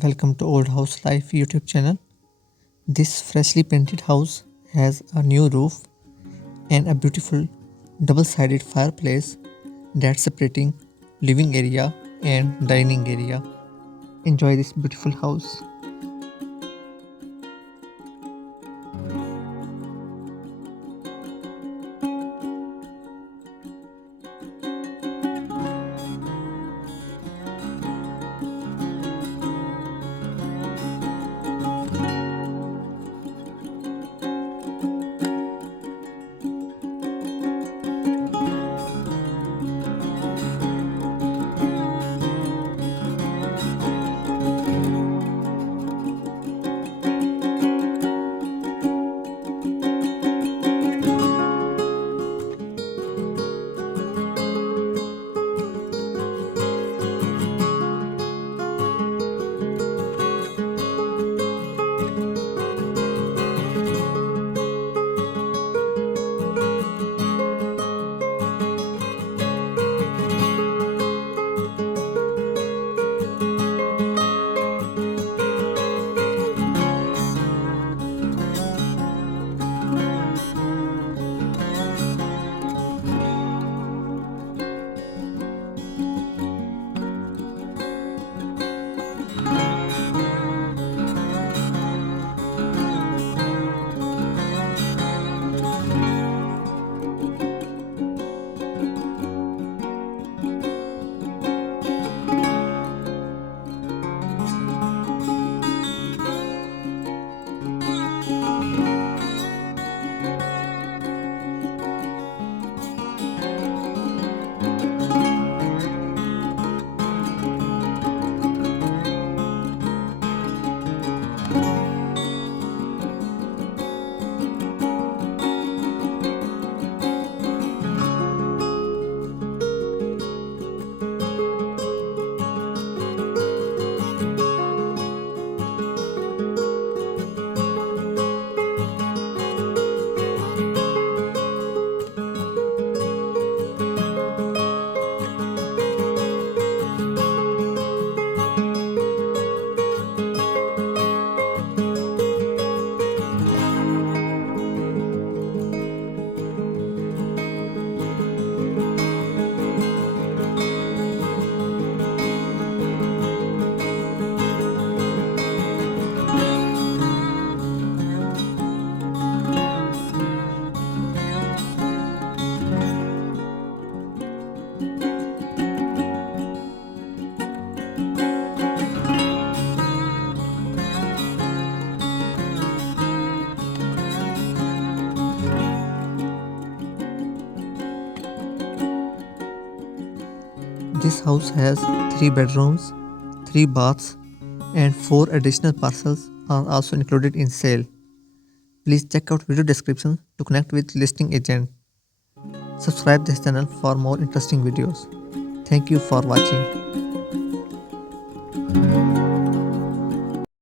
Welcome to Old House Life YouTube channel. This freshly painted house has a new roof and a beautiful double-sided fireplace that's separating living area and dining area. Enjoy this beautiful house. This house has 3 bedrooms, 3 baths, and 4 additional parcels are also included in sale. Please check out video description to connect with listing agent. Subscribe this channel for more interesting videos. Thank you for watching.